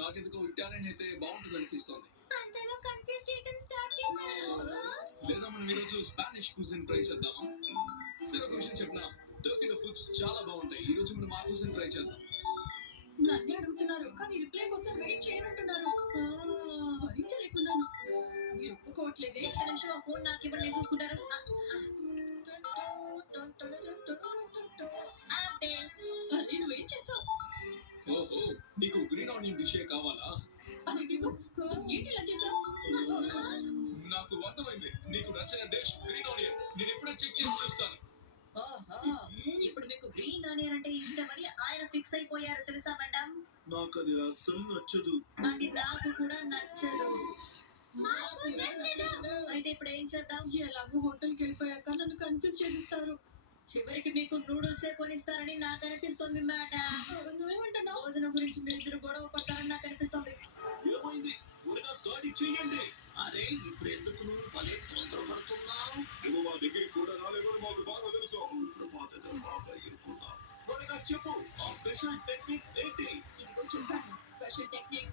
నాకెందుకో ఇటాలియన్ అయితే బాగుంటుంది అనిపిస్తోంది. అంతలో కన్ఫ్యూజ్ చేయడం స్టార్ట్ చేశారు. లేదా మనం ఈరోజు స్పానిష్ కుజిన్ ట్రై చేద్దామా? సరే, ఒక విషయం చెప్పనా, టర్కీలో ఫుడ్స్ చాలా బాగుంటాయి. ఈ రోజు మనం ఆ కుజిన్ ట్రై చేద్దాం. నన్నే అడుగుతున్నారు కానీ రిప్లై కోసం వెయిట్ చేయనంటున్నారు. భరించలేకున్నాను. మీరు ఒప్పుకోవట్లేదే. ఒక్క నిమిషం ఆ ఫోన్ నాకు ఇవ్వండి, నేను చూసుకుంటాను. అదే అరే నువ్వేం చేసావు? ఓహో, నీకు గ్రీన్ ఆనియన్ డిషే కావాలా? అది నీకు ఏంటి ఇలా చేసావు? నాకు అర్థమైంది, నీకు నచ్చిన డిష్ గ్రీన్ ఆనియన్. నేను ఇప్పుడే చెక్ చేసి చూస్తాను. ఓహో, ఇప్పుడు మీకు గ్రీన్ ఆనియన్ అంటే ఇష్టమని ఆయన ఫిక్స్ అయిపోయారు తెలుసా మేడం? నాకు అది అస్సలు నచ్చదు. అది నాకు కూడా నచ్చదు. అయితే ఇప్పుడు ఏం చేద్దాం? ఎలాగో హోటల్కి వెళ్ళిపోయాక నన్ను కన్ఫ్యూజ్ చేసిస్తారు. చివరికి మీకు నూడిల్సే కొనిస్తారని నాకు అనిపిస్తుంది మేడం. నువ్వేమంటున్నావు? భోజనం గురించి మీరు ఇద్దరు గొడవ పడతారని నాకు అనిపిస్తుంది. ఏమైంది? త్వరగా దాడి చెయ్యండి. అరే ఇప్పుడు ఎందుకు నువ్వు భలే తొందరపడుతున్నావు? నువ్వు మా దగ్గరికి కూడా రాలేవని మాకు బాగా తెలుసు. ప్రమాదం బాగా ఇరుకున్నావు. త్వరగా చెప్పు, ఆ స్పెషల్ టెక్నిక్ ఏంటి? ఇదిగో చెప్పాను. Special technique